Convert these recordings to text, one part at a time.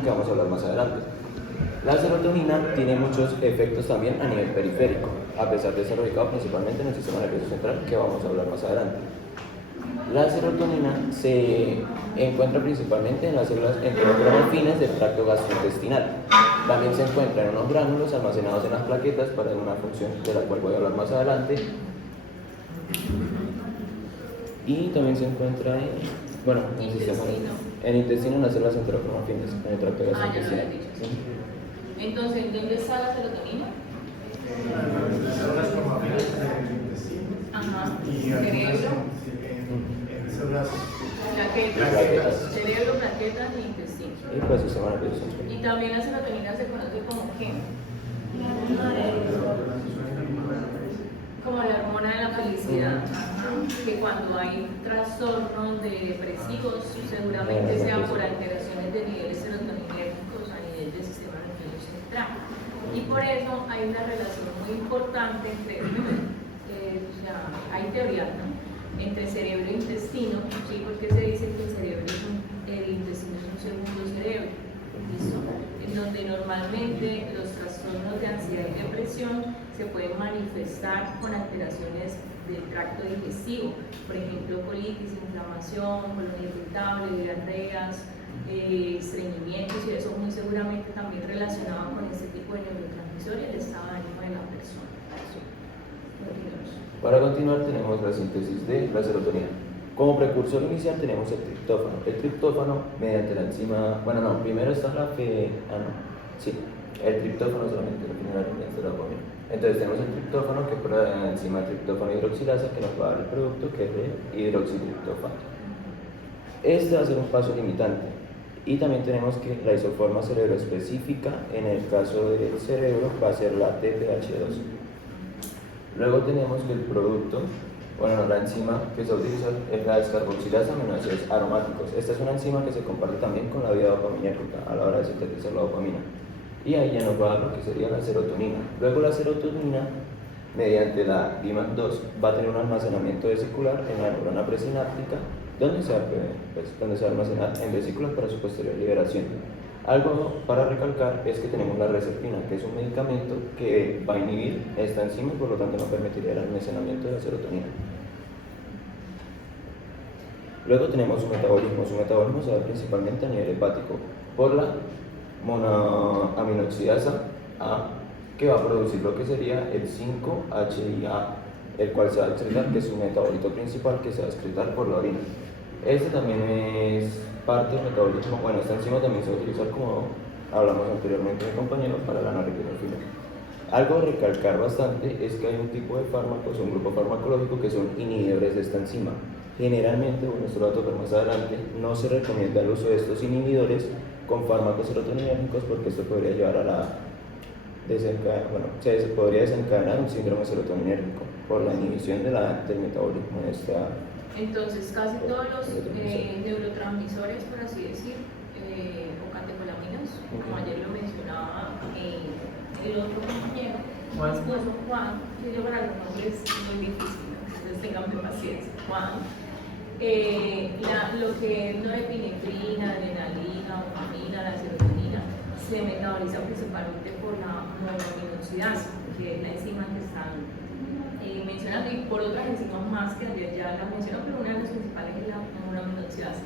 que vamos a hablar más adelante. La serotonina tiene muchos efectos también a nivel periférico, a pesar de estar ubicado principalmente en el sistema nervioso central, que vamos a hablar más adelante. La serotonina se encuentra principalmente en las células enterocromafines del tracto gastrointestinal. También se encuentra en unos gránulos almacenados en las plaquetas para una función de la cual voy a hablar más adelante. Y también se encuentra en, bueno, en el sistema, en el intestino, en las células enterocromafines, en el tracto gastrointestinal. Entonces, ¿dónde está la serotonina? Las células cromafines en el intestino. Ajá. Y Cerebro. En células Plaquetas. Cerebro, plaquetas y intestino. Y pues el sistema nervioso central. Y también la serotonina se conoce como ¿qué? Como la hormona de la felicidad. Ajá. Que cuando hay trastornos depresivos, seguramente sea por alteraciones de niveles serotoninérgicos a nivel del sistema nervioso central. Y por eso hay una relación muy importante entre, hay teorías, ¿no? Entre cerebro e intestino, ¿sí? Porque se dice que el intestino es un segundo cerebro, ¿listo? En donde normalmente los trastornos de ansiedad y depresión se pueden manifestar con alteraciones del tracto digestivo, por ejemplo, colitis, inflamación, colon irritable, diarreas, estreñimientos, y eso muy seguramente también relacionado con este tipo de neurotransmisores y el estado de ánimo de la persona. Para continuar tenemos la síntesis de la serotonina. Como precursor inicial tenemos el triptófano. El triptófano mediante la enzima, primero está el triptófano solamente, la primera línea de la dopamina. Entonces tenemos el triptófano, que es por la enzima triptófano hidroxilasa, que nos va a dar el producto, que es de hidroxitriptófano. Este va a ser un paso limitante. Y también tenemos que la isoforma cerebroespecífica, en el caso del cerebro, va a ser la TPH2. Luego tenemos que el producto, la enzima que se utiliza es la descarboxilasa aminoácidos aromáticos. Esta es una enzima que se comparte también con la vía dopaminérgica a la hora de sintetizar la dopamina. Y ahí ya nos va a dar lo que sería la serotonina. Luego la serotonina, mediante la BIMAC2, va a tener un almacenamiento vesicular en la neurona presináptica, donde se va a almacenar en vesículas para su posterior liberación. Algo para recalcar es que tenemos la reserpina, que es un medicamento que va a inhibir esta enzima y por lo tanto no permitiría el almacenamiento de la serotonina. Luego tenemos su metabolismo. Su metabolismo se da principalmente a nivel hepático por la monoaminoxidasa A, que va a producir lo que sería el 5-HIA, el cual se va a excretar, que es su metabolito principal, que se va a excretar por la orina. Este también es parte del metabolismo. Esta enzima también se va a utilizar, como hablamos anteriormente, mi compañero, para la norepinefrina. Algo a recalcar bastante es que hay un tipo de fármacos, un grupo farmacológico que son inhibidores de esta enzima. Generalmente, esto lo voy a tocar más adelante, no se recomienda el uso de estos inhibidores con fármacos serotoninérgicos porque esto podría llevar a se podría desencadenar un síndrome serotoninérgico por la inhibición del metabolismo de esta. Entonces, casi todos los neurotransmisores, por así decir, o catecolaminas, como ayer lo mencionaba el otro compañero, Juan, que yo para los nombres es muy difícil, entonces tengan paciencia. Juan, lo que es norepinefrina, adrenalina, dopamina, la serotonina, se metaboliza principalmente por la monoaminoxidasa, que es la enzima que están mencionando, y por otras enzimas más que ayer ya las mencionó, pero una de las principales es la monoaminoxidasa.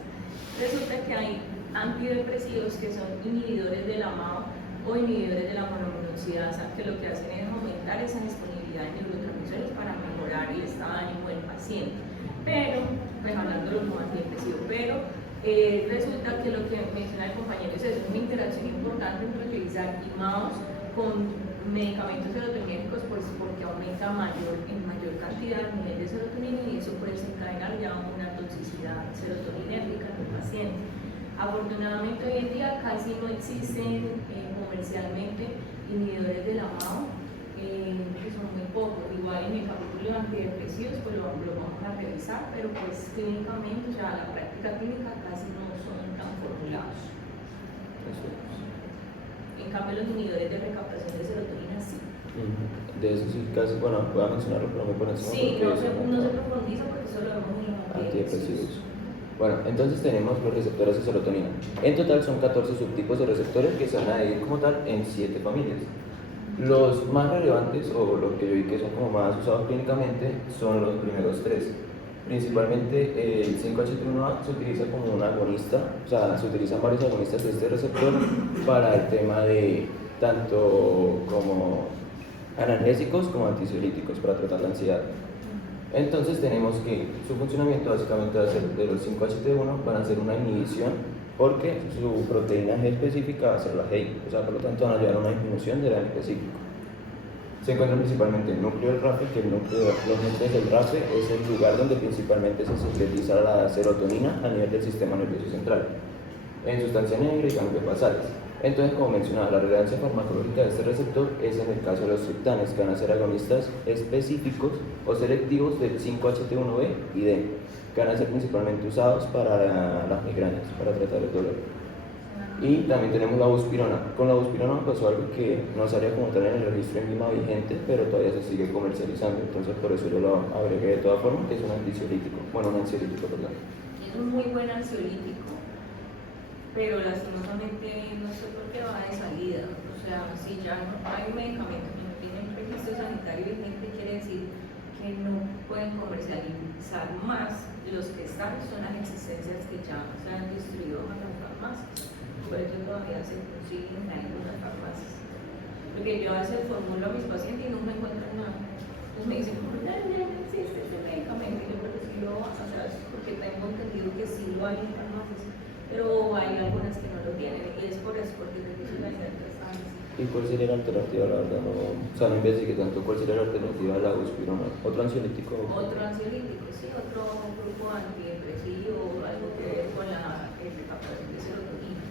Resulta que hay antidepresivos que son inhibidores de la MAO o inhibidores de la monoaminoxidasa, que lo que hacen es aumentar esa disponibilidad de neurotransmisores para mejorar el estado de ánimo del paciente. Pero, hablando de los antidepresivos, resulta que lo que menciona el compañero es una interacción importante entre utilizar IMAOs con medicamentos serotoninérgicos, pues porque aumenta en mayor cantidad el nivel de serotonina y eso puede desencadenar ya una toxicidad serotoninérgica en el paciente. Afortunadamente hoy en día casi no existen comercialmente inhibidores de la MAO, que son muy pocos. Igual en el capítulo de antidepresivos pues lo vamos a revisar, pero pues clínicamente, la práctica clínica casi no son tan formulados. En cambio los inhibidores de recaptación de serotonina sí. De eso sí, casi, voy a mencionarlo, pero muy por encima. Sí, no se profundiza porque solo vemos en los antidepresivos. Bueno, entonces tenemos los receptores de serotonina. En total son 14 subtipos de receptores que se van a dividir como tal en 7 familias. Los más relevantes, o los que yo vi que son como más usados clínicamente, son los primeros 3. Principalmente el 5-HT1A se utiliza como un agonista, o sea, se utilizan varios agonistas de este receptor para el tema de tanto como analgésicos como ansiolíticos para tratar la ansiedad. Entonces tenemos que su funcionamiento básicamente va a ser de los 5-HT1, van a ser una inhibición porque su proteína G específica va a ser la GEI, o sea, por lo tanto van a llevar a una disminución del AN específico. Se encuentra principalmente el núcleo del RAFE, que los núcleos del RAFE es el lugar donde principalmente se sintetiza la serotonina a nivel del sistema nervioso central, en sustancia negra y cambios basales. Entonces, como mencionaba, la relevancia farmacológica de este receptor es en el caso de los triptanes, que van a ser agonistas específicos o selectivos del 5-HT1B y D, que van a ser principalmente usados para las migrañas, para tratar el dolor. Y también tenemos la buspirona. Con la buspirona pasó algo que no salía como tal en el registro en Lima vigente, pero todavía se sigue comercializando, entonces por eso yo lo agregué de todas formas, que es un ansiolítico, bueno, un ansiolítico, perdón. Es un muy buen ansiolítico, pero lastimosamente no sé por qué va de salida. O sea, si ya no hay un medicamento que no tiene un registro sanitario vigente, quiere decir que no pueden comercializar más. Los que están son las existencias que ya se han distribuido a las farmacias. Por eso todavía se consiguen en algunas farmacias. Porque yo a veces formulo a mis pacientes y no me encuentran nada. Entonces me dicen, no, no existe este medicamento. Y yo, pero sí lo vas a hacer, porque tengo entendido que sí lo hay en farmacias, pero hay algunas que no lo tienen. Y es por eso, porque se la interesantes. ¿Y cuál sería la alternativa? La verdad, no, o sea, no investigué tanto. ¿Cuál sería la alternativa a la buspirona? ¿Otro ansiolítico? Otro ansiolítico, sí, otro grupo antidepresivo, algo que ver con la recaptación de serotonina.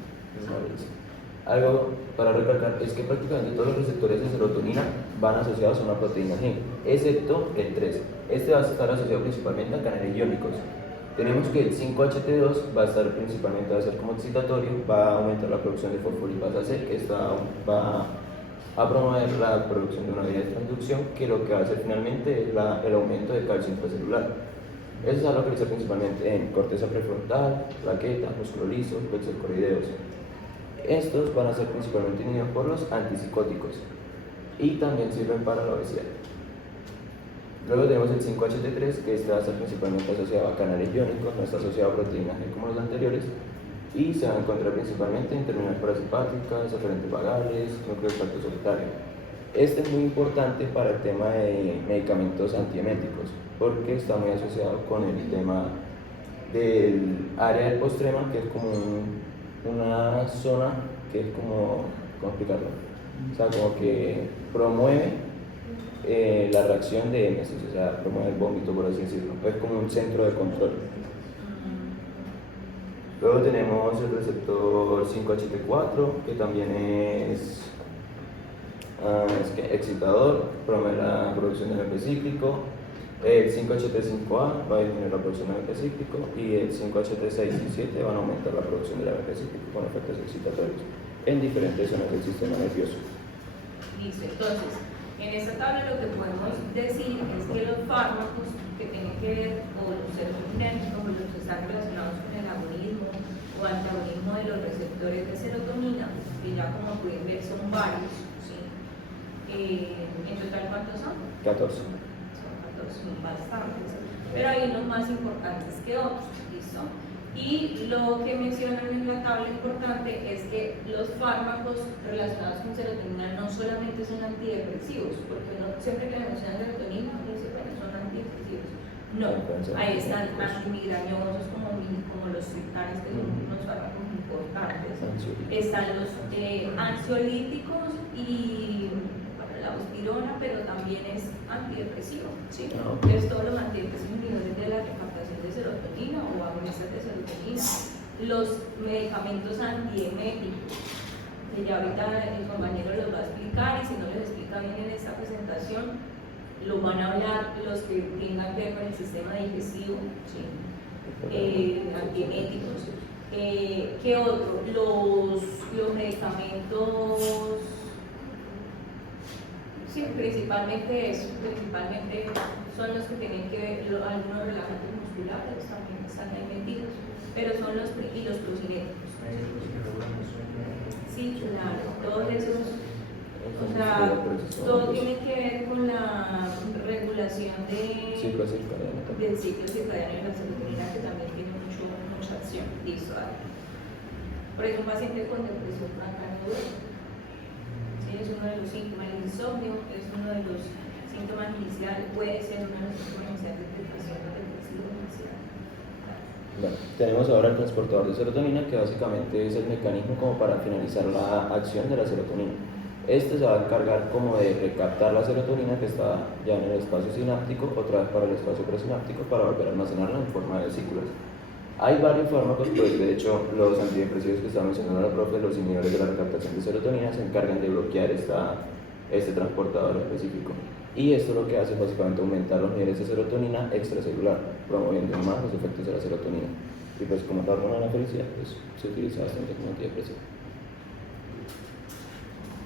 Algo para recalcar es que prácticamente todos los receptores de serotonina van asociados a una proteína G, excepto el 3. Este va a estar asociado principalmente a canales iónicos. Tenemos que el 5-HT2 va a estar principalmente, va a ser como excitatorio, va a aumentar la producción de fosfolipasa C, que va a promover la producción de una vía de transducción, que lo que va a hacer finalmente es el aumento del calcio intracelular. Eso se va a localizar principalmente en corteza prefrontal, plaquetas, músculo liso, plexos coroideos. Estos van a ser principalmente inhibidos por los antipsicóticos y también sirven para la obesidad. Luego tenemos el 5-HT3, que está principalmente asociado a canales iónicos, no está asociado a proteínas G como los anteriores, y se va a encontrar principalmente en terminales parasimpáticas, aferentes vagales, núcleo del tracto solitario. Este es muy importante para el tema de medicamentos antieméticos, porque está muy asociado con el tema del área del postrema, que es como una zona que es como, ¿cómo explicarlo? O sea, como que promueve la reacción de emesis, o sea, promueve el vómito, por así decirlo. Es como un centro de control. Luego tenemos el receptor 5-HT4, que también es excitador, promueve la producción de AMP cíclico. El 5-HT5A va a disminuir la producción de AMP cíclico y el 5-HT6 y 7 van a aumentar la producción de AMP cíclico con efectos excitatorios en diferentes zonas del sistema nervioso. Listo, entonces, en esta tabla lo que podemos decir es que los fármacos que tienen que ver con los serotoninérgicos, los que están relacionados con el agonismo o antagonismo de los receptores de serotonina, que ya como pueden ver son varios, ¿sí? ¿En total cuántos son? 14. Son bastantes, pero hay unos más importantes que otros, ¿listo? Y lo que mencionan en la tabla importante es que los fármacos relacionados con serotonina no solamente son antidepresivos, porque uno siempre que le mencionan serotonina dice, bueno, son antidepresivos. No, ahí están antimigrañosos como los triptanes, que son unos fármacos importantes. Están los ansiolíticos y la buspirona, pero también es antidepresivo, ¿sí? Entonces todos los antidepresivos inhibidores de la recaptación de serotonina o agonistas de serotonina, los medicamentos antieméticos, que ya ahorita el compañero los va a explicar, y si no les explica bien en esta presentación, lo van a hablar los que tengan que ver con el sistema digestivo, ¿sí? Antieméticos. ¿Qué otro? Los medicamentos. Sí, principalmente son los que tienen que ver, algunos relajantes musculares también están ahí metidos, pero son los y los procinéticos. Sí, claro, todos esos, o sea, todo tiene que ver con la regulación Ciclo circadiano también. del ciclo circadiano de la serotonina, que también tiene mucha acción visual. Por ejemplo, un paciente con depresión macanura, sí, es uno de los síntomas. El insomnio es uno de los síntomas iniciales, puede ser uno de los síntomas iniciales del paciente depresivo inicial. Bueno, tenemos ahora el transportador de serotonina, que básicamente es el mecanismo como para finalizar la acción de la serotonina. Este se va a encargar como de recaptar la serotonina que está ya en el espacio sináptico, otra vez para el espacio presináptico, para volver a almacenarla en forma de vesículas. Hay varios fármacos, pues de hecho los antidepresivos que estaba mencionando la profe, los inhibidores de la recaptación de serotonina, se encargan de bloquear este transportador específico. Y esto lo que hace es básicamente aumentar los niveles de serotonina extracelular, promoviendo más los efectos de la serotonina. Y pues como la hormona de la felicidad, pues se utiliza bastante como antidepresivo.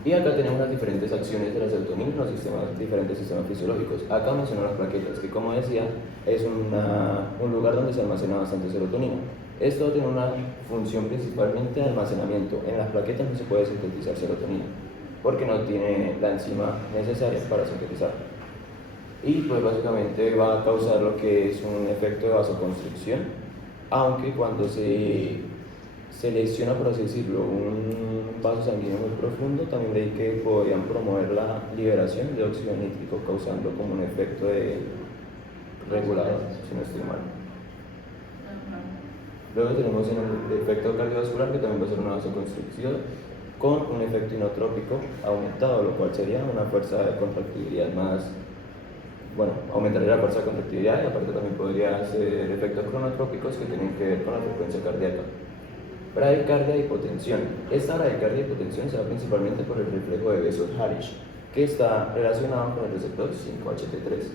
Y acá tenemos las diferentes acciones de la serotonina en los diferentes sistemas fisiológicos. Acá menciono las plaquetas, que como decía, es un lugar donde se almacena bastante serotonina. Esto tiene una función principalmente de almacenamiento. En las plaquetas no se puede sintetizar serotonina, porque no tiene la enzima necesaria para sintetizarla. Y pues básicamente va a causar lo que es un efecto de vasoconstricción, aunque cuando se lesiona, por así decirlo, un vaso sanguíneo muy profundo, también leí que podrían promover la liberación de óxido nítrico, causando como un efecto de regulador, si no estoy mal. Luego tenemos el efecto cardiovascular, que también va a ser una vasoconstricción con un efecto inotrópico aumentado, lo cual sería una fuerza de contractibilidad más, bueno, aumentaría la fuerza de contractibilidad, y aparte también podría ser efectos cronotrópicos que tienen que ver con la frecuencia cardíaca. Bradicardia y hipotensión. Esta bradicardia y hipotensión se da principalmente por el reflejo de Bessel-Harish, que está relacionado con el receptor 5-HT3.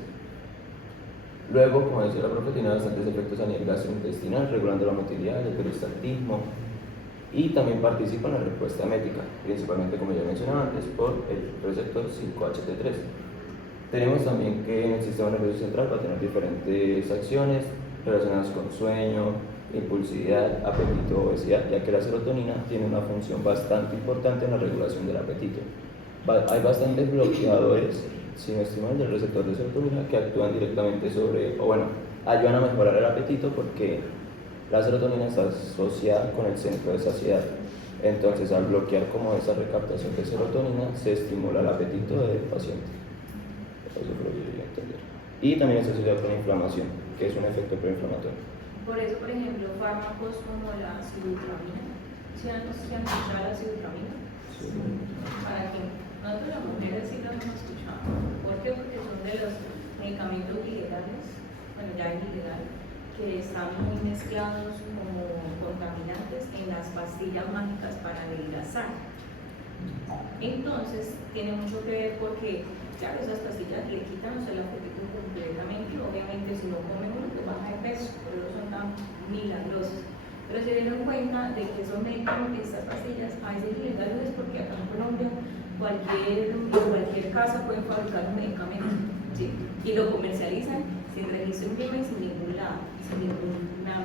Luego, como decía la profe, tiene bastantes efectos a nivel gastrointestinal, regulando la motilidad, el peristaltismo, y también participa en la respuesta emética, principalmente, como ya mencionaba antes, por el receptor 5-HT3. Tenemos también que en el sistema nervioso central va a tener diferentes acciones relacionadas con sueño, impulsividad, apetito, obesidad, ya que la serotonina tiene una función bastante importante en la regulación del apetito. Hay bastantes bloqueadores, si no estoy mal, del receptor de serotonina que actúan directamente sobre, o bueno, ayudan a mejorar el apetito, porque la serotonina está asociada con el centro de saciedad. Entonces, al bloquear como esa recaptación de serotonina, se estimula el apetito del paciente. Eso es lo que yo quería entender. Y también está asociado con la inflamación, que es un efecto proinflamatorio. Por eso, por ejemplo, fármacos como la sibutramina, ¿se han escuchado la sibutramina? Sí. ¿Para qué? Nosotros las mujeres sí lo hemos escuchado. ¿Por qué? Porque son de los medicamentos ilegales, bueno, ya es ilegal, que están muy mezclados como contaminantes en las pastillas mágicas para adelgazar. Entonces, tiene mucho que ver porque, claro, esas pastillas le quitan el apetito completamente, y obviamente si no come uno, pues baja de peso, por eso son tan milagrosas. Pero se dieron cuenta de que esos medicamentos, estas pastillas, a veces ilegales, porque acá en Colombia en cualquier casa pueden fabricar un medicamento, ¿sí? Y lo comercializan sin registro en firma y sin ninguna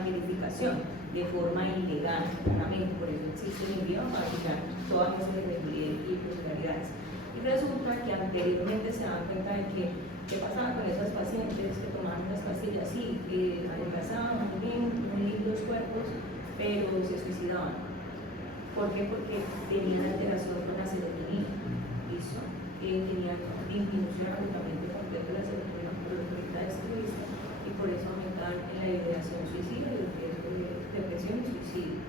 verificación, de forma ilegal, claramente. Por eso existe el envío para evitar todas esas irregularidades. Y resulta que anteriormente se daban cuenta de que qué pasaba con esas pacientes que tomaban las pastillas, sí, que adelgazaban muy bien, muy lindos cuerpos, pero se suicidaban. ¿Por qué? Porque tenían alteración con la serotonina. ¿Listo? Tenían disminución absolutamente completa de la serotonina por lo que ahorita destruiste, y por eso aumentaban la ideación suicida y el riesgo de depresión y suicidio.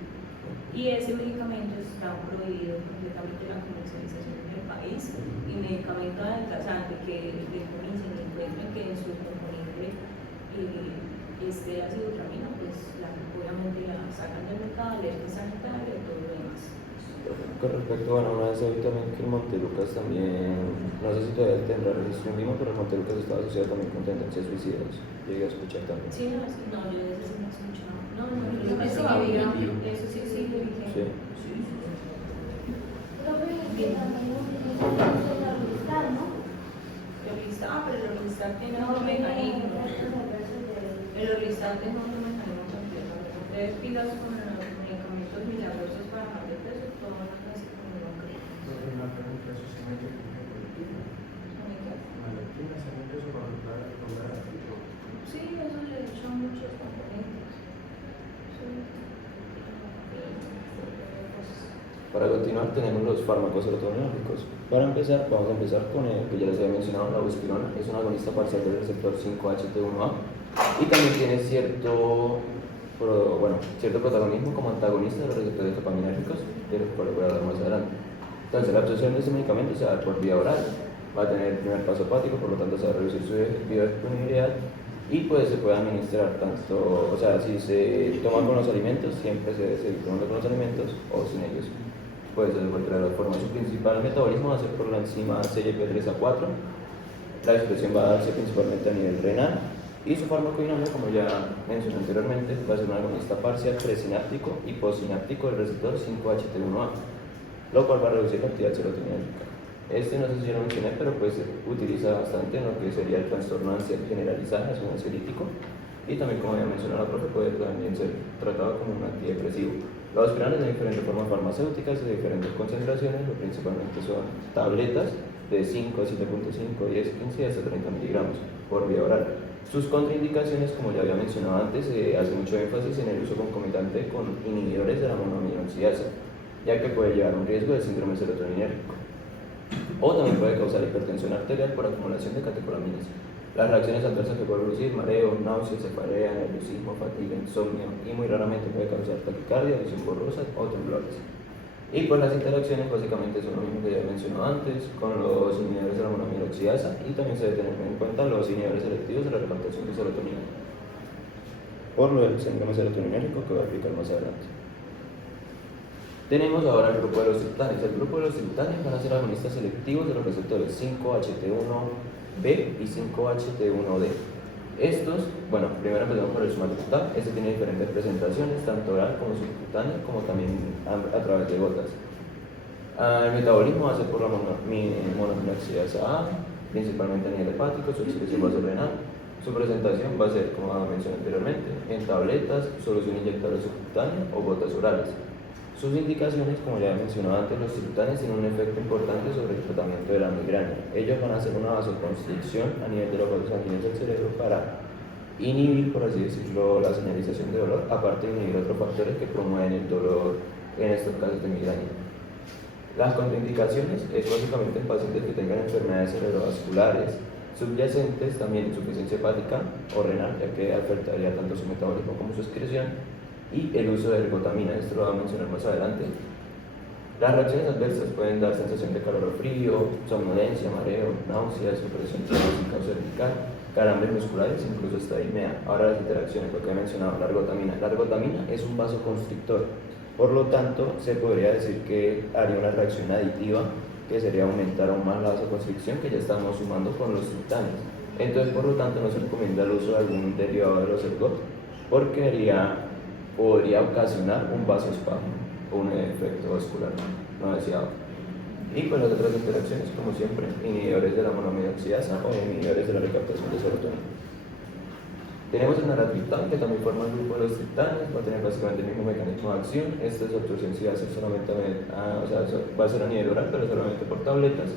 Y ese medicamento está prohibido completamente la comercialización en el país, y medicamento adelgazante que decomincen y encuentren que en su componente esté la sibutramina, pues obviamente la sacan del mercado, alerta sanitaria y todo lo demás. Con respecto, bueno, una vez oí también que el Montelukast también, no sé si todavía tendrá registro en Lima, pero el Montelukast estaba asociado también con tendencias suicidas. Llegué a escuchar también. Sí, no, yo de eso sí no he escuchado. Eso sí, sí, lo dije. Sí. Pero el Lorlistar tiene otro mecanismo. En los listantes no lo manejaremos completamente. Ustedes pidas con los medicamentos milagrosos para bajar de peso, todo van a así como no creo. Una pregunta, eso se mete con la colectiva. La lectina se mete eso para lograr artículo. Sí, eso le echan muchos componentes. Sí. Para continuar tenemos los fármacos serotoninérgicos. Para empezar, vamos a empezar con el que ya les había mencionado, la buspirona. Es un agonista parcial del receptor 5-HT1A y también tiene cierto protagonismo como antagonista de los receptores dopaminérgicos, de los cuales voy a hablar más adelante. Entonces, la absorción de este medicamento se va a dar por vía oral, va a tener el primer paso hepático, por lo tanto se va a reducir su biodisponibilidad y pues se puede administrar tanto, o sea, si se toma con los alimentos, siempre se debe seguir tomando con los alimentos o sin ellos. Puede ser de cualquiera de las formas. Su principal metabolismo va a ser por la enzima CYP3A4. La expresión va a darse principalmente a nivel renal. Y su farmacodinámica, como ya mencioné anteriormente, va a ser un agonista parcial presináptico y postsináptico del receptor 5-HT1A, lo cual va a reducir la actividad serotoninérgica. Este no sé si ya lo mencioné, pero pues se utiliza bastante en lo que sería el trastorno de ansiedad generalizada, es un ansiolítico. Y también, como ya mencionó la profe, puede también ser tratado como un antidepresivo. Los aspirantes de diferentes formas farmacéuticas de diferentes concentraciones, lo principalmente son tabletas de 5 a 7.5, 10, 15 y hasta 30 miligramos por vía oral. Sus contraindicaciones, como ya había mencionado antes, hace mucho énfasis en el uso concomitante con inhibidores de la monoaminoxidasa, ya que puede llevar un riesgo de síndrome serotoninérgico. O también puede causar hipertensión arterial por acumulación de catecolaminas. Las reacciones adversas que puede producir, mareo, náuseas, cefalea, nerviosismo, fatiga, insomnio y muy raramente puede causar taquicardia, visión borrosa o temblores. Y pues las interacciones básicamente son lo mismo que ya mencioné antes, con los inhibidores de la monoaminoxidasa y también se debe tener en cuenta los inhibidores selectivos de la recaptación de serotonina, por lo del síndrome serotoninérgico que voy a explicar más adelante. Tenemos ahora el grupo de los triptanes. El grupo de los triptanes van a ser agonistas selectivos de los receptores 5-HT1B y 5-HT1D. Estos, bueno, primero empezamos por el sumatriptán. Este tiene diferentes presentaciones, tanto oral como subcutánea, como también a través de gotas. El metabolismo va a ser por la monoaminoxidasa A, principalmente a nivel hepático, su expresión va a ser renal. Su presentación va a ser, como mencioné anteriormente, en tabletas, solución inyectable subcutánea o gotas orales. Sus indicaciones, como ya he mencionado antes, los triptanes tienen un efecto importante sobre el tratamiento de la migraña. Ellos van a hacer una vasoconstricción a nivel de los vasos sanguíneos del cerebro para inhibir, por así decirlo, la señalización de dolor, aparte de inhibir otros factores que promueven el dolor en estos casos de migraña. Las contraindicaciones es básicamente en pacientes que tengan enfermedades cerebrovasculares subyacentes, también insuficiencia hepática o renal, ya que afectaría tanto su metabolismo como su excreción, y el uso de ergotamina, esto lo voy a mencionar más adelante. Las reacciones adversas pueden dar sensación de calor o frío, somnolencia, mareo, náuseas, supresión psicológica o cervical, calambres musculares, incluso hasta disnea. Ahora las interacciones, lo que he mencionado, la ergotamina. La ergotamina es un vasoconstrictor, por lo tanto se podría decir que haría una reacción aditiva, que sería aumentar aún más la vasoconstricción que ya estamos sumando con los triptanes. Entonces, por lo tanto, no se recomienda el uso de algún derivado de los ergot, porque podría ocasionar un vasoespasmo o un efecto vascular no deseado. Y pues las otras interacciones, como siempre, inhibidores de la monoaminoxidasa o inhibidores de la recaptación de serotonina. Tenemos el naratriptán, que también forma el grupo de los triptanes, va a tener básicamente el mismo mecanismo de acción. Esta es absorción sí va a ser solamente va a ser a nivel oral, pero solamente por tabletas.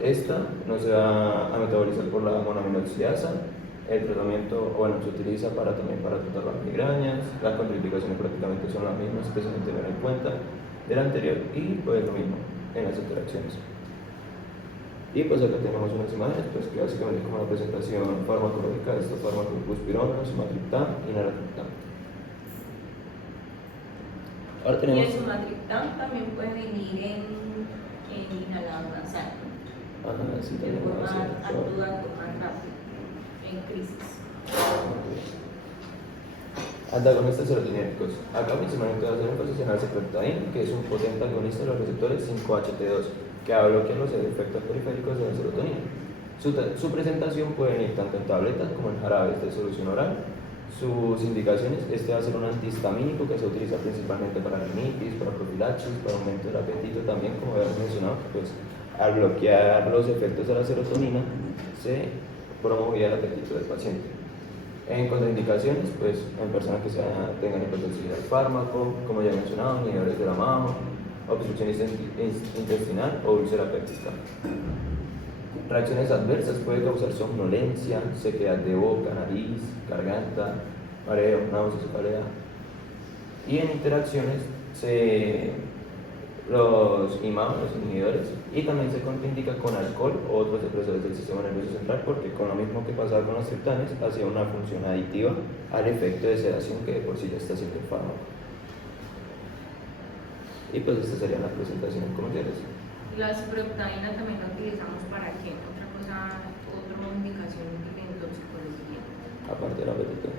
Esta no se va a metabolizar por la monoaminoxidasa. El tratamiento, bueno, se utiliza también para tratar las migrañas. Las contraindicaciones prácticamente son las mismas que se deben tener en cuenta del anterior y pues lo mismo en las interacciones. Y pues acá tenemos unas imágenes pues, que básicamente es como la presentación farmacológica de estos fármacos: buspirona, sumatriptán y naratriptán. Ahora tenemos... Y el sumatriptán también puede venir en inhalado nasal, sí, de tenemos forma actual más rápido en crisis. Antagonistas serotonínérgicos. Acá principalmente va a hacer énfasis en el serpentadín, que es un potente agonista de los receptores 5-HT2, que va a bloquear los efectos periféricos de la serotonina. Su presentación puede venir tanto en tabletas como en jarabes de solución oral. Sus indicaciones: este va a ser un antihistamínico que se utiliza principalmente para rinitis, para profilaxis, para aumento del apetito también, como habíamos mencionado, pues al bloquear los efectos de la serotonina se promovía el apetito del paciente. En contraindicaciones, pues en personas que tengan hipotoxicidad al fármaco, como ya he mencionado, inhibidores de la MAO, obstrucción intestinal o úlcera péptica. Reacciones adversas puede causar somnolencia, sequedad de boca, nariz, garganta, mareo, náuseas, cefalea. Y en interacciones los IMAO, los inhibidores, y también se contraindica con alcohol o otros depresores del sistema nervioso central, porque con lo mismo que pasaba con los triptanes, hacía una función aditiva al efecto de sedación que de por sí ya está haciendo el fármaco. Y pues estas serían las presentaciones comerciales. Las proteínas también las utilizamos para qué? Otra cosa, otra indicación en toxicología. Aparte de la PTT.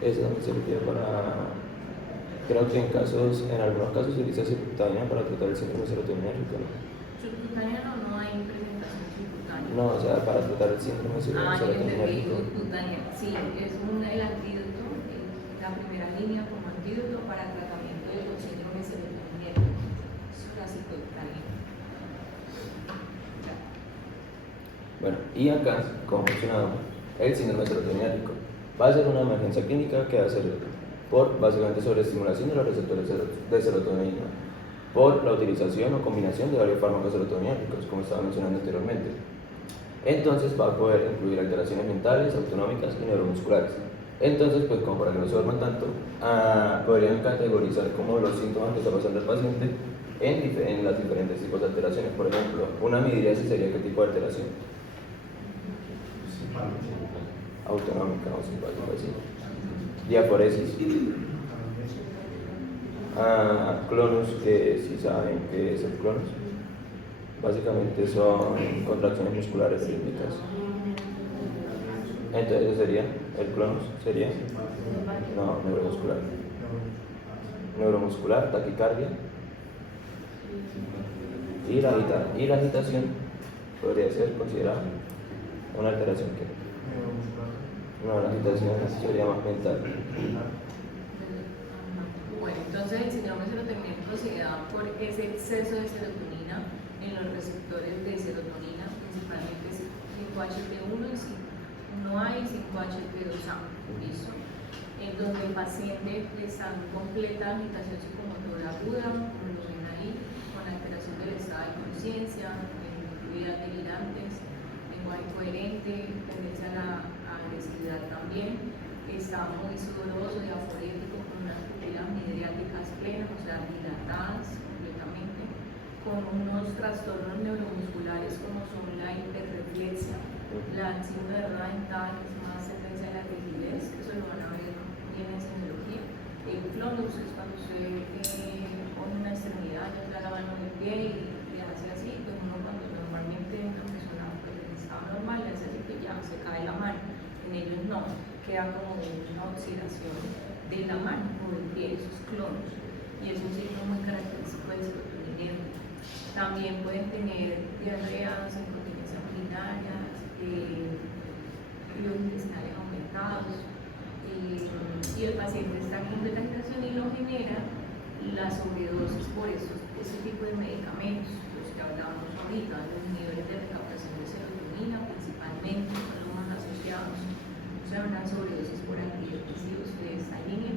Esa también se requiere para... Creo que en algunos casos se utiliza subcutánea para tratar el síndrome serotoninérgico, ¿no? Subcutánea no hay presentación subcutánea. No, o sea, para tratar el síndrome serotoninérgico. Subcutánea, sí, es el antídoto, la primera línea como antídoto para tratamiento del síndrome serotoninérgico. Es la subcutánea. Bueno, y acá, como mencionado, el síndrome serotoninérgico va a ser una emergencia clínica que va a ser por básicamente sobreestimulación de los receptores de serotonina, por la utilización o combinación de varios fármacos serotoninérgicos, como estaba mencionando anteriormente. Entonces va a poder incluir alteraciones mentales, autonómicas y neuromusculares. Entonces, pues como para que no se duerman tanto, podrían categorizar como los síntomas que está pasando el paciente en las diferentes tipos de alteraciones. Por ejemplo, una midriasis sería qué tipo de alteración. Autonómica o simpática, así. Diaforesis. Clonus, que si saben qué es el clonus, básicamente son contracciones musculares rítmicas. Entonces eso sería, el clonus sería, no, neuromuscular, taquicardia, y la agitación podría ser considerada una alteración que no, la agitación sería más mental. Bueno, entonces el síndrome serotoninérgico se da por ese exceso de serotonina en los receptores de serotonina, principalmente 5-HT1 y 1A y 5-HT2A, ¿listo? En donde el paciente está en completa agitación psicomotora aguda, como lo ven ahí, con alteración del estado de conciencia, incluidas delirantes, lenguaje coherente, tendencia a la agresividad también, está muy sudoroso y aforético con unas pupilas midriáticas plenas, o sea, dilatadas completamente, con unos trastornos neuromusculares como son la hiperreflexia, la ansiedad dental, es más tendencia a la rigidez, que eso lo van a ver bien en semiología. El clonus es cuando usted pone una extremidad, ya la mano del pie y hace así, pues uno cuando normalmente una persona pues, en estado normal le hace así que ya se cae la mano. En ellos no, queda como una oxidación de la mano o del pie, esos clonos, y es un signo muy característico del serotoninérgico. También pueden tener diarreas, incontinencia urinarias, fluidos intestinales aumentados, y el paciente está en completa agitación y lo genera la sobredosis por ese tipo de medicamentos, los que hablábamos ahorita, los niveles de recaptación de serotonina principalmente son los más asociados. O sea, una sobredosis por antidepresivos de esta línea.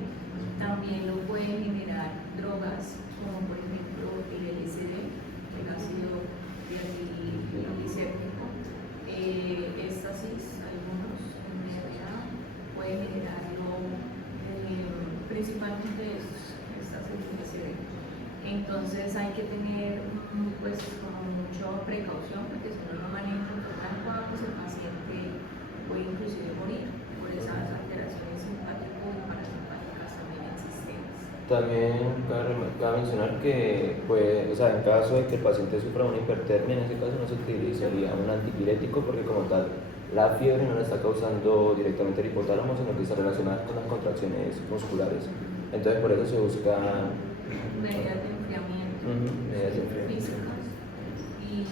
También lo pueden generar drogas como por ejemplo el LSD, el ácido diacilglicérico, éxtasis, algunos MDMA, pueden generarlo principalmente estas LSD. Entonces hay que tener pues como mucha precaución porque si no lo manejan adecuado, pues el paciente puede inclusive morir por esas alteraciones simpático y parasimpáticas también existentes. También cabe mencionar que, pues, o sea, en caso de que el paciente sufra una hipertermia, en ese caso no se utilizaría un antipirético porque como tal la fiebre no la está causando directamente el hipotálamo, sino que está relacionada con las contracciones musculares. Entonces por eso se busca medidas de enfriamiento, físicas y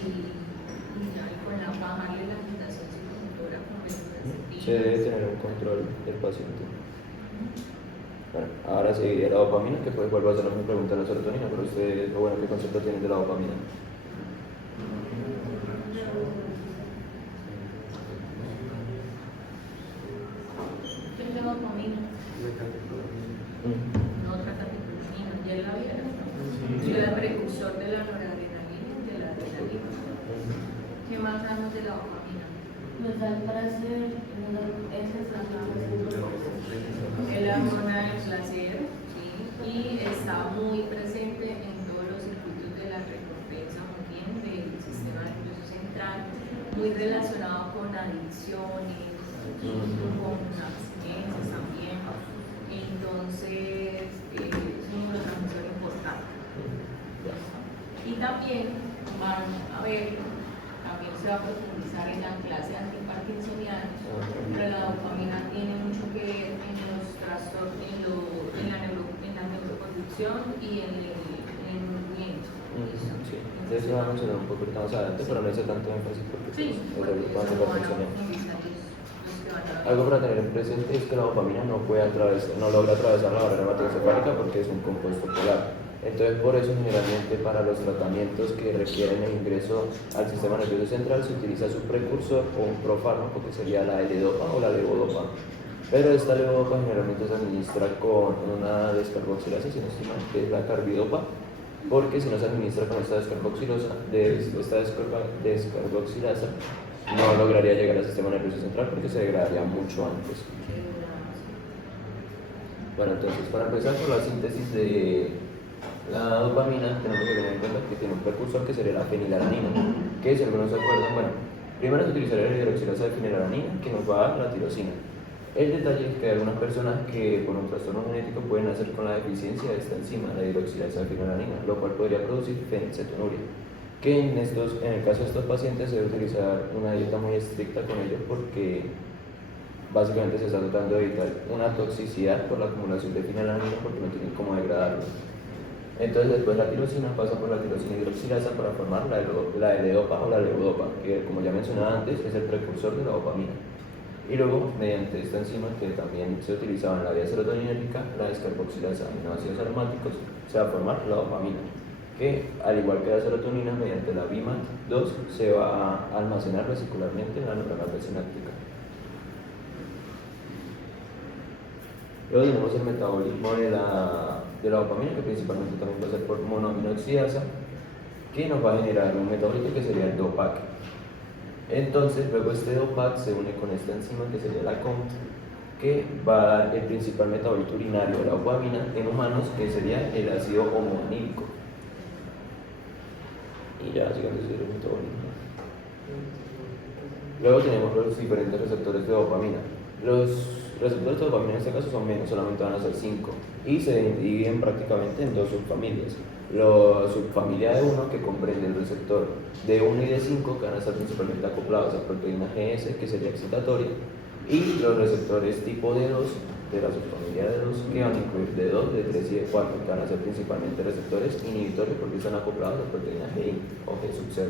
con la bajarle la agitación psicomotora con métodos se debe tener un control del paciente. Bueno, ahora seguiría la dopamina, que pues vuelvo a hacer la misma pregunta de la serotonina, pero ustedes, lo bueno, ¿qué concepto tienen de la dopamina? de catecolamina. Otra catecolamina, ya la vieron, ¿no? Sí. Y el precursor de la noradrenalina y de la adrenalina. ¿Qué más damos de la dopamina? Nos dan placer, nos dan esa sensación. Es la hormona del placer, ¿sí? Y está muy presente en todos los circuitos de la recompensa muy bien del sistema nervioso central, muy relacionado con adicciones, con abstinencias también. Entonces, es un neurotransmisor importante. Y también van a ver, también se va a profundizar en la clase antiparkinsoniana, pero la dopamina tiene mucho que ver en los trastornos, en la neuroconducción y en el movimiento. Sí, entonces lo vamos a mencionar un poco más adelante, pero no hice tanto énfasis porque Sí, pues, porque es eso algo lo van a perfeccionado. profundizar los que van a ver. Algo para tener en presente es que la dopamina no logra atravesar la barrera hematocefálica porque es un compuesto polar. Entonces, por eso generalmente para los tratamientos que requieren el ingreso al sistema nervioso central se utiliza su precursor o un profármaco que sería la L-dopa o la levodopa. Pero esta levodopa generalmente se administra con una descarboxilasa, si no estoy mal, que es la carbidopa, porque si no se administra con esta descarboxilasa, no lograría llegar al sistema nervioso central porque se degradaría mucho antes. Bueno, entonces para empezar con la síntesis de la dopamina, tenemos que tener en cuenta que tiene un precursor que sería la fenilalanina, que si algunos se acuerdan, bueno, primero se utilizaría la hidroxilasa de fenilalanina que nos va a dar la tirosina. El detalle es que hay algunas personas que por un trastorno genético pueden nacer con la deficiencia de esta enzima, la hidroxilasa de fenilalanina, lo cual podría producir fenilcetonuria, que en el caso de estos pacientes se debe utilizar una dieta muy estricta con ellos porque básicamente se está tratando de evitar una toxicidad por la acumulación de fenilalanina porque no tienen cómo degradarlo. Entonces después la tirosina pasa por la tirosina hidroxilasa para formar la L-dopa o la levodopa, que como ya mencionaba antes es el precursor de la dopamina. Y luego, mediante esta enzima que también se utilizaba en la vía serotoninérgica, la descarboxilasa de aminoácidos aromáticos, se va a formar la dopamina, que al igual que la serotonina, mediante la VMAT2 se va a almacenar vesicularmente en la neurona presináptica. Luego tenemos el metabolismo de la dopamina, que principalmente también va a ser por monoaminoxidasa, que nos va a generar un metabolito que sería el DOPAC. Entonces, luego este DOPAC se une con esta enzima que sería la COMT, que va a dar el principal metabolito urinario de la dopamina en humanos, que sería el ácido homoanílico. Y ya, sigamos el metabolismo. Luego tenemos los diferentes receptores de dopamina. Los receptores de dopamina en este caso son menos, solamente van a ser 5 y se dividen prácticamente en dos subfamilias. La subfamilia de 1 que comprende el receptor de 1 y de 5 que van a estar principalmente acoplados a proteína GS que sería excitatoria, y los receptores tipo D2 de la subfamilia de 2 que van a incluir D2, D3 y D4 que van a ser principalmente receptores inhibitorios porque están acoplados a proteína GI o G sub 0.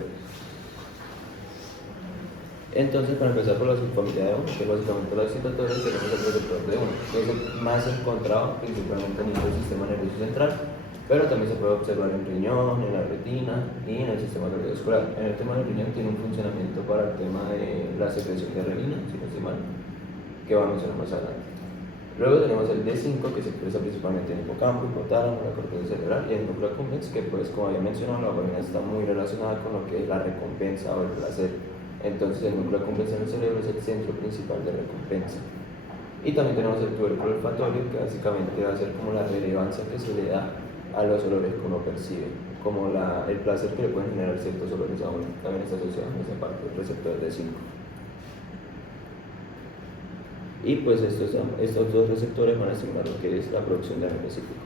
Entonces, para empezar por la subfamilia de 1, que es básicamente la excitatoria, tenemos el receptor de 1, que es el más encontrado principalmente en el sistema nervioso central, pero también se puede observar en el riñón, en la retina y en el sistema cardiovascular. En el tema del riñón tiene un funcionamiento para el tema de la secreción de renina, si no estoy mal, que vamos a mencionar más adelante. Luego tenemos el D5, que se expresa principalmente en el hipocampo, hipotálamo, la corteza cerebral y el núcleo accumbens, que pues como había mencionado, la dopamina está muy relacionada con lo que es la recompensa o el placer. Entonces el núcleo accumbens en el cerebro es el centro principal de recompensa. Y también tenemos el tubérculo olfatorio, que básicamente va a ser como la relevancia que se le da a los olores que uno percibe, como el placer que le pueden generar ciertos olores a uno. También está asociado con esa parte del receptor D5. Y pues estos dos receptores van a estimular lo que es la producción de AMP cíclico.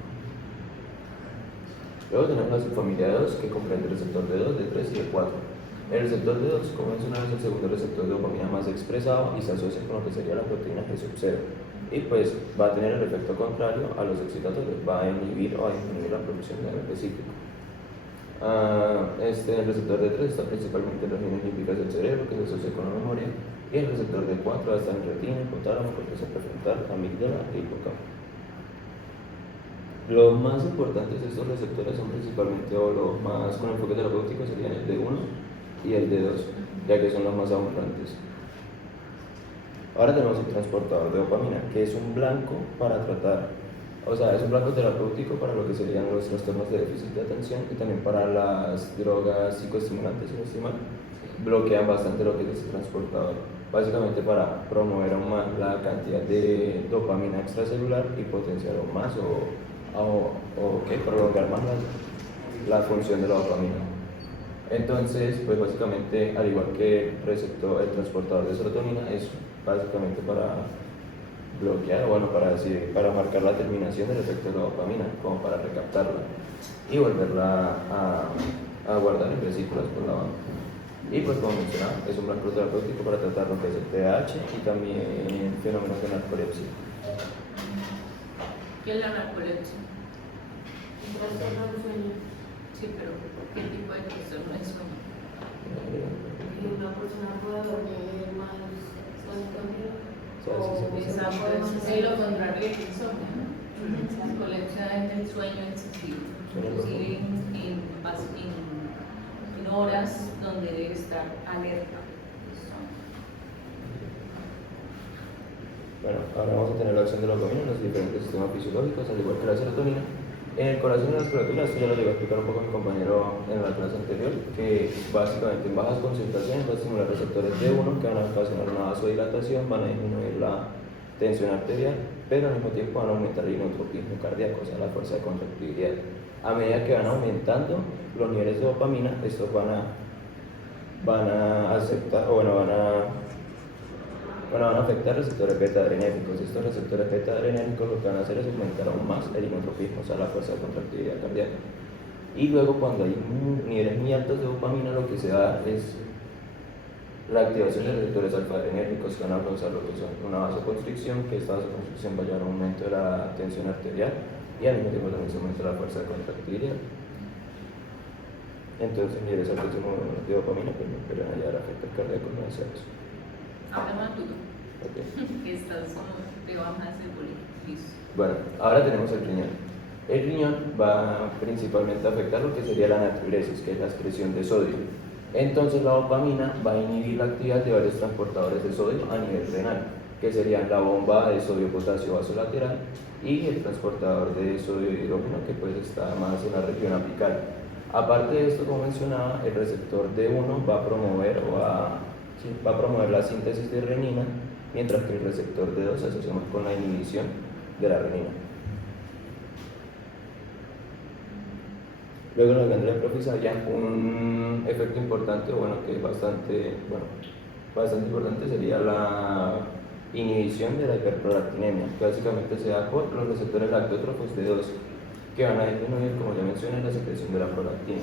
Luego tenemos la subfamilia de 2, que comprende el receptor D2, D3 y D4. El receptor D2, como mencionaba, es el segundo receptor de dopamina más expresado y se asocia con lo que sería la proteína G sub 0. Y pues va a tener el efecto contrario a los excitatorios, va a inhibir o a disminuir la producción de AMP cíclico. El receptor D3 está principalmente en regiones límbicas del cerebro, que se asocia con la memoria, y el receptor D4 está en retina, hipotálamo, corteza prefrontal, amígdala e hipocampo. Los más importantes de estos receptores son principalmente, o los más con enfoque terapéutico, serían el D1 y el D2, ya que son los más abundantes. Ahora tenemos el transportador de dopamina, que es un blanco para tratar, o sea, es un blanco terapéutico para lo que serían los trastornos de déficit de atención y también para las drogas psicoestimulantes, si no estoy mal, bloquean bastante lo que es ese transportador, básicamente para promover aún más la cantidad de dopamina extracelular y potenciar aún más o que prolongar más la función de la dopamina. Entonces, pues básicamente, al igual que el transportador de serotonina, es básicamente para bloquear, bueno, para marcar la terminación del efecto de la dopamina, como para recaptarla y volverla a guardar en vesículas por la banda. Y pues como mencionaba, es un blanco terapéutico para tratar lo que es el TDAH y también fenómenos de narcolepsia. ¿Qué es la narcolepsia? Un trastorno del sueño. Sí, pero ¿qué tipo de trastorno es sueño? Que una persona pueda dormir más suavemente. Exacto, es lo contrario del insomnio, ¿no? La narcolepsia es el sueño excesivo, inclusive en horas donde debe estar alerta. Bueno, ahora vamos a tener la acción de la dopamina en los diferentes sistemas fisiológicos, al igual que la serotonina. En el corazón y la musculatura, esto ya lo llegó a explicar un poco mi compañero en la clase anterior, que básicamente en bajas concentraciones va a estimular receptores D1 que van a ocasionar una vasodilatación, van a disminuir la tensión arterial, pero al mismo tiempo van a aumentar el inotropismo cardíaco, o sea, la fuerza de contractibilidad. A medida que van aumentando los niveles de dopamina, estos van a aceptar, o bueno, van a afectar receptores beta-adrenérgicos. Estos receptores beta-adrenérgicos lo que van a hacer es aumentar aún más el inotropismo, o sea, la fuerza de contractibilidad cardíaca. Y luego, cuando hay niveles muy altos de dopamina, lo que se da es la activación de receptores alfa-adrenérgicos que van a causar lo que son una vasoconstricción, que esta vasoconstricción va a llevar a un aumento de la tensión arterial y al mismo tiempo también se aumenta la fuerza de contractibilidad. Entonces, niveles altos de dopamina pues no pueden hallar efectos cardíacos no deseados. Ahora más tú, Okay. que estás como te bajas el bolígrafo. Bueno, ahora tenemos el riñón. El riñón va principalmente a afectar lo que sería la natriuresis, que es la excreción de sodio. Entonces la dopamina va a inhibir la actividad de varios transportadores de sodio a nivel renal, que serían la bomba de sodio-potasio vasolateral y el transportador de sodio y hidrógeno, que pues está más en la región apical. Aparte de esto, como mencionaba, el receptor D1 va a promover la síntesis de renina, mientras que el receptor D2 se asocia más con la inhibición de la renina. Luego en la glándula epifisiaria, un efecto importante, bueno, que es bastante importante, sería la inhibición de la hiperprolactinemia, que básicamente se da por los receptores lactótrofos D2, que van a disminuir, como ya mencioné, la secreción de la prolactina.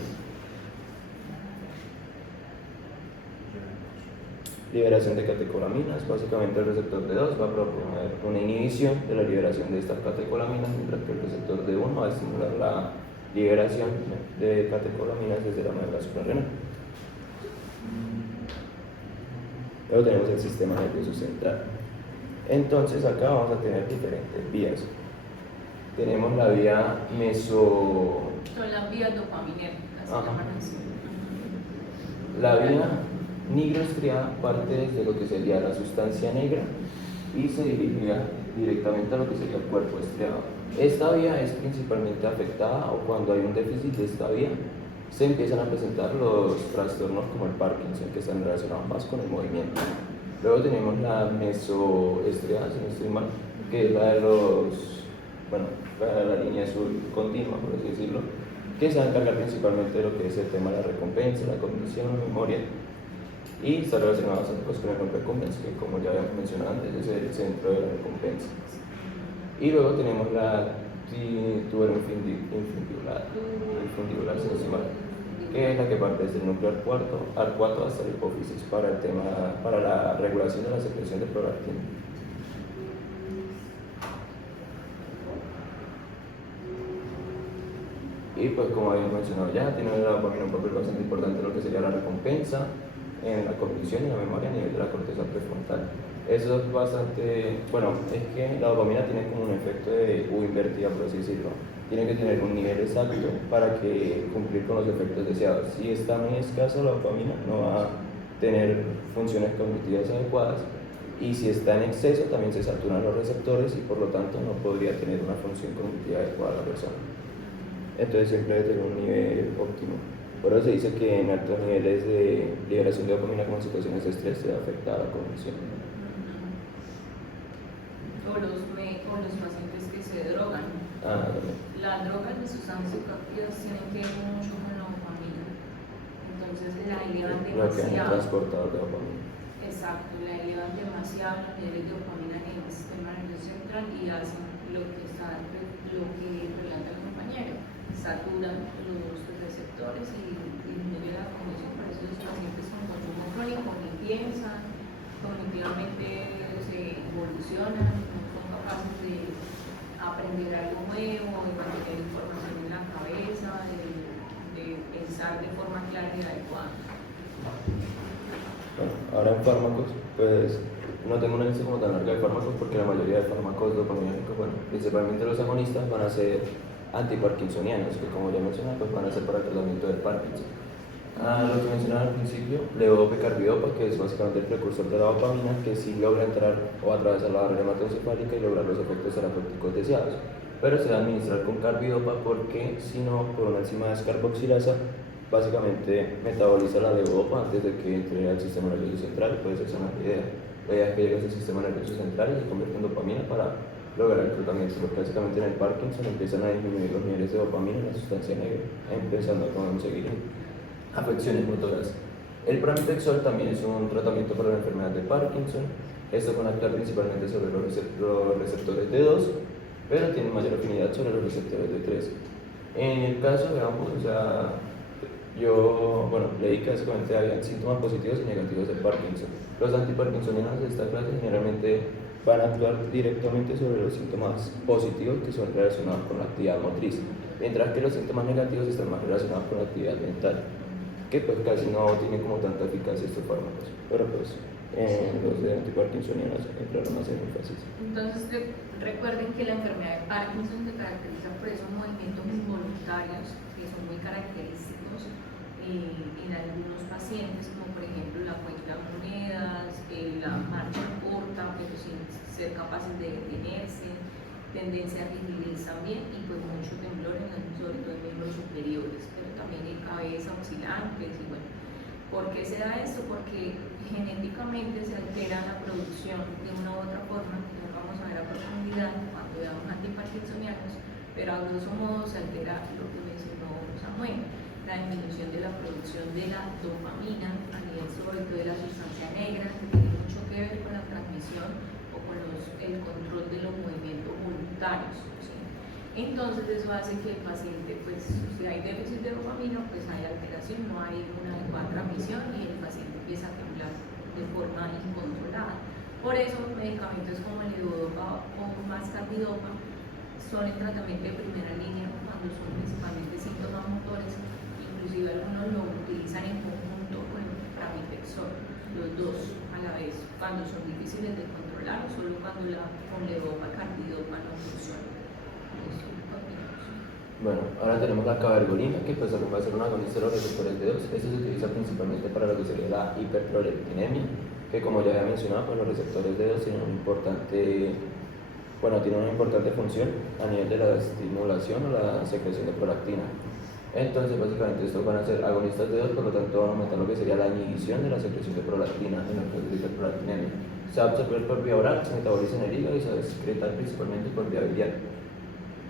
Liberación de catecolaminas, básicamente el receptor D2 va a proponer una inhibición de la liberación de estas catecolaminas, mientras que el receptor D1 va a estimular la liberación de catecolaminas desde la médula suprarrenal. Luego tenemos el sistema nervioso central. Entonces acá vamos a tener diferentes vías. Tenemos la vía Son las vías dopaminérgicas, se Ajá. llaman así. La vía nigroestriada parte desde lo que sería la sustancia negra y se dirigía directamente a lo que sería el cuerpo estriado. Esta vía es principalmente afectada, o cuando hay un déficit de esta vía se empiezan a presentar los trastornos como el Parkinson, que están relacionados más con el movimiento. Luego tenemos la mesoestriada, si no estoy mal, que es la de la línea azul continua, por así decirlo, que se va a encargar principalmente de lo que es el tema de la recompensa, la cognición, la memoria, y está relacionado pues, con el recompensa, que como ya habíamos mencionado antes, es el centro de la recompensa. Y luego tenemos la tuberoinfundibular, si no estoy mal, que es la que parte desde el núcleo arcuato hasta la hipófisis para la regulación de la secreción de prolactina. Y pues como habíamos mencionado ya, tiene la dopamina un papel bastante importante en lo que sería la recompensa, en la cognición y la memoria a nivel de la corteza prefrontal. Eso es bastante, es que la dopamina tiene como un efecto de U invertida, por así decirlo. Tiene que tener un nivel exacto para que cumplir con los efectos deseados. Si está muy escasa la dopamina, no va a tener funciones cognitivas adecuadas y si está en exceso también se saturan los receptores y por lo tanto no podría tener una función cognitiva adecuada a la persona. Entonces siempre debe tener un nivel óptimo. Por eso se dice que en altos niveles de liberación de dopamina como en situaciones de estrés se afecta a la cognición. O los pacientes que se drogan. También. Las drogas de sustancias psicoactivas tienen que ver mucho con la dopamina. Entonces la elevan Lo que han demasiado. transportado de dopamina. Exacto, la elevan demasiado los niveles de dopamina en el sistema nervioso central y hacen lo que relata el compañero. Saturan los receptores y disminuyen la cognición. Por eso los pacientes con consumo crónico ni piensan, cognitivamente se evolucionan, no son capaces de aprender algo nuevo, de mantener información en la cabeza, de pensar de forma clara y adecuada. Bueno, ahora en fármacos, pues no tengo una lista como tan larga de fármacos porque la mayoría de fármacos dopaminérgicos, bueno, principalmente los agonistas van a ser antiparkinsonianos, que como ya mencioné, pues van a ser para el tratamiento del Parkinson. Lo que mencionaba al principio, levodopa-carbidopa, que es básicamente el precursor de la dopamina, que sí logra entrar o atravesar la barrera hematoencefálica y lograr los efectos terapéuticos deseados. Pero se debe administrar con carbidopa porque, si no, por una enzima descarboxilasa, básicamente metaboliza la levodopa antes de que entre al sistema nervioso central. Pues esa no es la idea. La idea es que llegue a ese sistema nervioso central y se convierta en dopamina para lograr el tratamiento. Porque básicamente en el Parkinson empiezan a disminuir los niveles de dopamina en la sustancia negra, empezando a conseguir afecciones motoras. El pramipexol también es un tratamiento para la enfermedad de Parkinson. Esto puede actuar principalmente sobre los receptores D2, pero tiene mayor afinidad sobre los receptores D3. En el caso de ambos, o sea, yo leí que básicamente había síntomas positivos y negativos del Parkinson. Los antiparkinsonianos de esta clase generalmente van a actuar directamente sobre los síntomas positivos que son relacionados con la actividad motriz, mientras que los síntomas negativos están más relacionados con la actividad mental, que pues casi no tienen como tanta eficacia estos fármacos, pero pues los de antiparkinsonianos entraron a hacer énfasis. Entonces recuerden que la enfermedad de Parkinson se caracteriza por esos movimientos involuntarios que son muy característicos en algunos pacientes, como por ejemplo la cuenta de monedas, la marcha corta pero sin ser capaces de detenerse, tendencia a rigidez también y pues mucho temblor sobre todo en miembros superiores, pero también en cabeza, oscilantes y bueno. ¿Por qué se da esto? Porque genéticamente se altera la producción de una u otra forma, que no vamos a ver a profundidad cuando veamos antiparkinsonianos, pero a grosso modo se altera lo que mencionó Samuel, la disminución de la producción de la dopamina a nivel sobre todo de la sustancia negra, que tiene mucho que ver con la transmisión o con el control de los movimientos voluntarios, ¿sí? Entonces eso hace que el paciente, pues si hay déficit de dopamina, pues hay alteración, no hay una adecuada transmisión y el paciente empieza a temblar de forma incontrolada. Por eso medicamentos como el levodopa o más carbidopa son el tratamiento de primera línea cuando son principalmente síntomas motores. Inclusive algunos lo utilizan en conjunto con el pramipexol, los dos a la vez, cuando son difíciles de controlar o solo cuando con levodopa carbidopa no funciona. Bueno, ahora tenemos la cabergolina, que pues va a ser un agonista de los receptores D2. Esto se utiliza principalmente para lo que sería la hiperprolactinemia, que como ya había mencionado, pues los receptores D2 tienen una importante función a nivel de la estimulación o la secreción de prolactina. Entonces, básicamente, estos van a ser agonistas D2, por lo tanto, van a aumentar lo que sería la inhibición de la secreción de prolactina en los casos de hiperprolactinemia. Se va a absorber por vía oral, se metaboliza en el hígado y se va a excretar principalmente por vía biliar.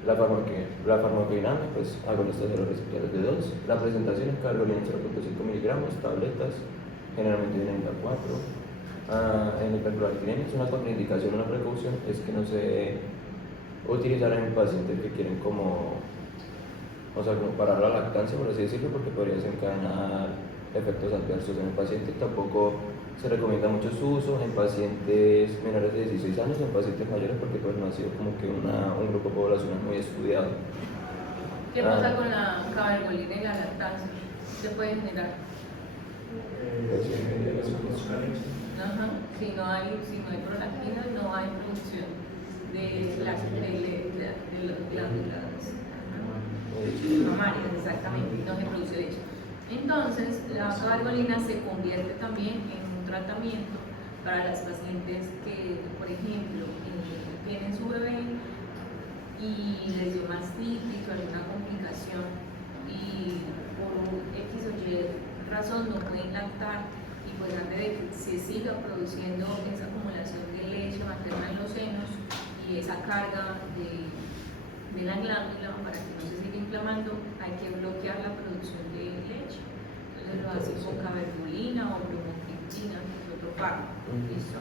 La farmacodinámica, pues agonistas de los receptores D2. La presentación es cabergolina 0.5 miligramos, tabletas, generalmente vienen en la 4. En hiperprolactinemia es una contraindicación, una precaución, es que no se utilizará en pacientes que quieren como parar la lactancia, por así decirlo, porque podría desencadenar efectos adversos en el paciente. Tampoco se recomienda mucho su uso en pacientes menores de 16 años o en pacientes mayores porque pues no ha sido como que un grupo poblacional muy estudiado. ¿Qué pasa con la cabergolina y la lactancia? ¿Se puede generar? Ajá. Si no hay prolactina, no hay producción de las glándulas mamarias, exactamente, no se produce leche. Entonces, la cabergolina se convierte también en un tratamiento para las pacientes que, por ejemplo, tienen su bebé y les dio mastitis o alguna complicación y por X o Y razón no pueden lactar y pues antes de que se siga produciendo esa acumulación de leche materna en los senos y esa carga de la glándula para que no se siga inflamando, hay que bloquear la producción de leche. Entonces lo hacen con cabergolina o bromocriptina, que es otro fármaco. ¿Listo?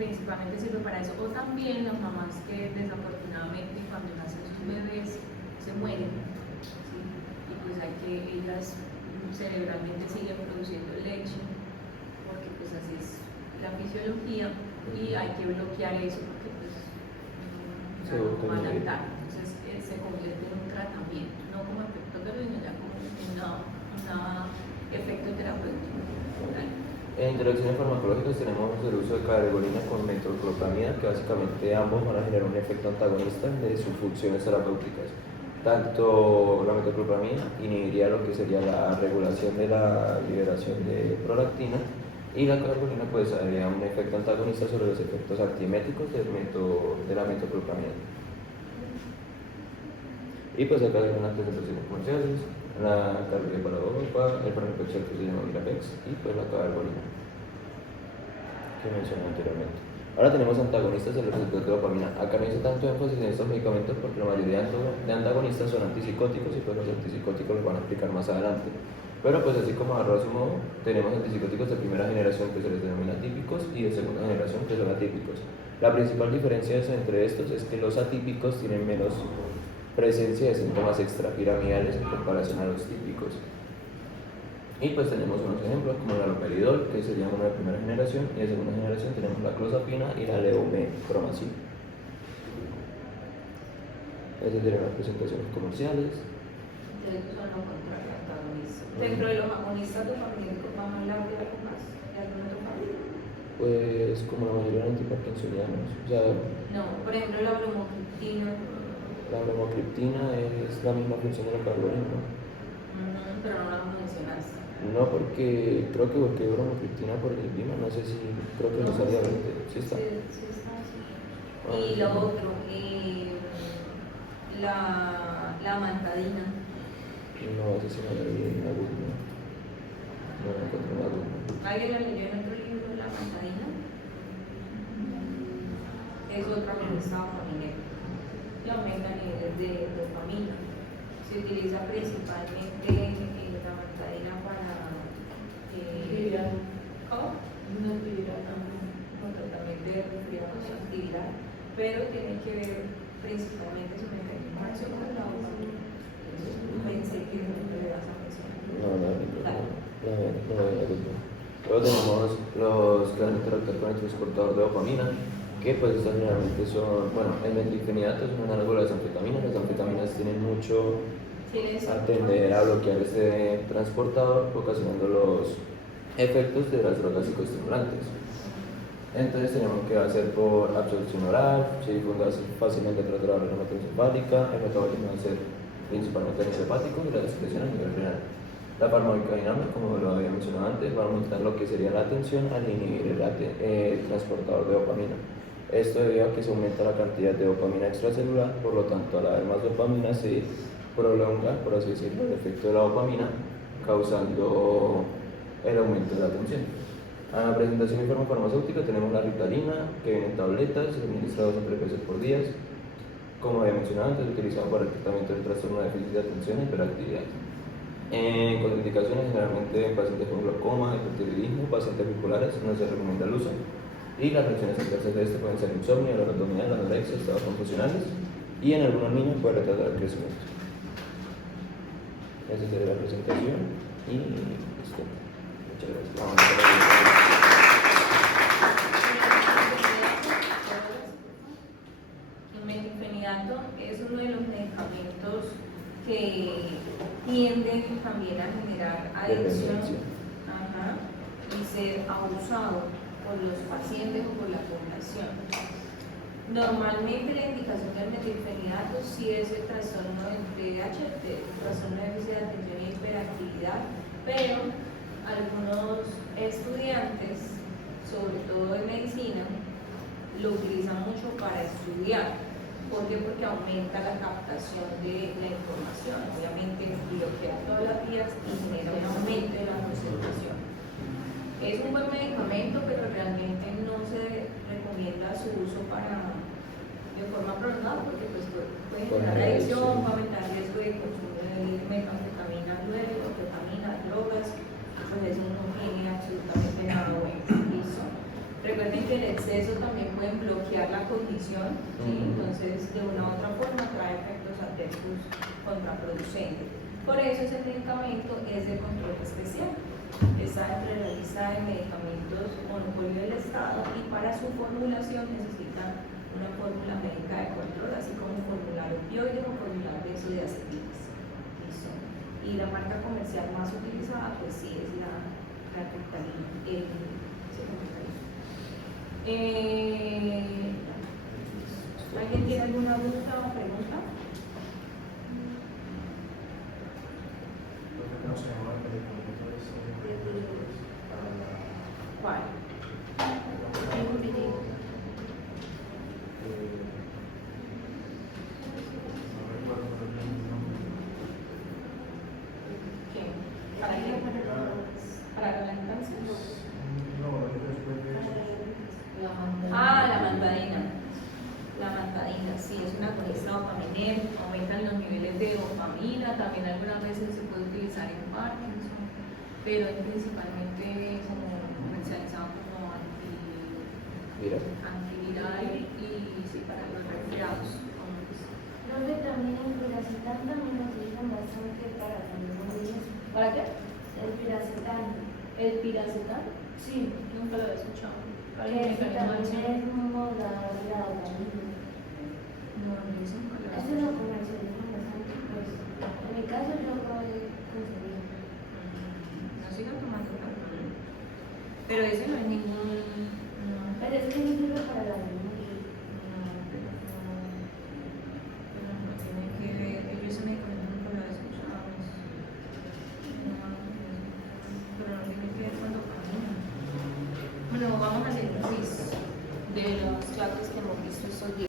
Principalmente sirve para eso. O también las mamás que desafortunadamente cuando nacen sus bebés se mueren, ¿sí? Y pues hay que ellas cerebralmente siguen produciendo leche porque pues así es la fisiología y hay que bloquear eso porque pues no van a lactar. Entonces se convierte en un tratamiento, no como efecto pero sino ya como un efecto terapéutico. ¿Vale? En interacciones farmacológicas tenemos el uso de cabergolina con metoclopramida, que básicamente ambos van a generar un efecto antagonista de sus funciones terapéuticas. Tanto la metoclopramida inhibiría lo que sería la regulación de la liberación de prolactina y la cabergolina pues haría un efecto antagonista sobre los efectos antieméticos de la metoclopramida. Y pues acá hay unas presentaciones comerciales, la carbide para Europa, el farmacopexel que se llama Virapex y pues la cabergolina que mencioné anteriormente. Ahora tenemos antagonistas de los receptores de dopamina. Acá no hice tanto énfasis en estos medicamentos porque la mayoría de antagonistas son antipsicóticos y pues los antipsicóticos los van a explicar más adelante. Pero pues así como a grosso modo, tenemos antipsicóticos de primera generación que se les denomina atípicos y de segunda generación que son atípicos. La principal diferencia entre estos es que los atípicos tienen menos presencia de síntomas extrapiramidales en comparación a los típicos. Y pues tenemos unos ejemplos como el haloperidol, que sería uno de primera generación, y de segunda generación tenemos la clozapina y la levomepromacina. Esas serían las presentaciones comerciales. Entonces son lo contrario, antagonistas. Dentro de los agonistas dopamínicos vamos a hablar de algo más, de algún otro familia. Pues como la mayoría de antiparkinsonianos. O sea, No, por ejemplo la bromocriptina. la bromocriptina es la misma función de la cabergolina, ¿no? Pero no la mencionaste. No, porque creo que porque bromocriptina por el Vima, no sé si, creo que no salía verde. Sí está. Sí está, sí. Y lo otro, la mantadina. No, ese sí no lo leí en algún. No lo encontré en algún. ¿Alguien la leyó en otro libro, la mantadina? Es otra agonista dopaminérgica. Que aumenta niveles de dopamina. Se utiliza principalmente la mantadina para ¿cómo? Tratamiento de resfriado antiviral, pero tiene que ver principalmente su mecanismo de acción con la dopamina. Pensé que no le vas a mencionar. No. Luego tenemos los que van a interactuar con el transportador de dopamina, que pues estas generalmente son, bueno, el metilfenidato es un análogo de las anfetaminas. Las anfetaminas tienen mucho a tender a bloquear este transportador, ocasionando los efectos de las drogas psicoestimulantes. Entonces tenemos que hacer por absorción oral, se difunde fácilmente a través de la barrera hematoencefálica, el metabolismo va a ser principalmente a nivel hepático y la excreción a nivel renal. La farmacodinámica, como lo había mencionado antes, va a aumentar lo que sería la atención al inhibir el transportador de dopamina. Esto debido a que se aumenta la cantidad de dopamina extracelular, por lo tanto al haber más dopamina se prolonga, por así decirlo, el efecto de la dopamina, causando el aumento de la atención. A la presentación de farmacéutica tenemos la ritalina, que viene en tabletas, administrados 3 veces por día. Como había mencionado antes, utilizado para el tratamiento del trastorno de déficit de atención y hiperactividad. Contraindicaciones generalmente en pacientes con glaucoma, hipertiroidismo, pacientes bipolares, no se recomienda el uso. Y las reacciones adversas de este pueden ser insomnio, dolor abdominal, anorexia, estados confusionales y en algunos niños puede retrasar el crecimiento. Esa sería la presentación y listo. Muchas gracias. El metilfenidato es uno de los medicamentos que tienden también a generar adicción y ser abusado por los pacientes o por la población. Normalmente la indicación del metilfenidato sí es el trastorno del TDAH, el trastorno de déficit de atención y hiperactividad, pero algunos estudiantes, sobre todo de medicina, lo utilizan mucho para estudiar. ¿Por qué? Porque aumenta la captación de la información. Obviamente bloquea todas las vías y genera un aumento de la concentración. Es un buen medicamento, pero realmente no se recomienda su uso de forma prolongada porque pues, puede generar adicción, puede aumentar el riesgo de consumo de metanfetamina luego, ketamina, drogas, pues eso no tiene absolutamente nada bueno. ¿Listo? Recuerden que el exceso también puede bloquear la cognición, ¿sí? Entonces de una u otra forma trae efectos adversos contraproducentes. Por eso ese medicamento es de control especial. Está entre la lista de medicamentos monopolio del Estado y para su formulación necesita una fórmula médica de control, así como formular opioides o formular benzodiazepinas. ¿Listo? Y la marca comercial más utilizada, pues sí, es la Ritalina. ¿Alguien tiene alguna duda o pregunta? ¿Cómo se llama el medicamento para la... ¿Cuál? No recuerdo el nombre. ¿Qué? ¿Para qué? ¿Para la lactancia? No, después de eso. La mantadina. La mantadina, sí, es una agonista dopaminérgica, aumentan los niveles de dopamina, también algunas veces se puede utilizar en Parkinson, pero es principalmente como comercializado como antiviral y sí, para los resfriados. Profe, también el piracetam también lo utilizan bastante para los niños. ¿Para qué? El piracetam. ¿El piracetam? Sí. Nunca lo había escuchado. Para el Que mecanismo de también acción. es un modulador de la dopamina. No, eso nunca lo había Eso lo comercializan bastante, pues en mi caso yo lo he conseguido. No sigo tomando tanto. Pero ese no es ningún. Pero es que no sirve para la memoria. Pero no tiene que ver. Yo ese medicamento nunca lo había escuchado. Pero no tiene que ver con dopamina. Bueno, vamos a hacer un quiz de los clases que hemos visto estos días.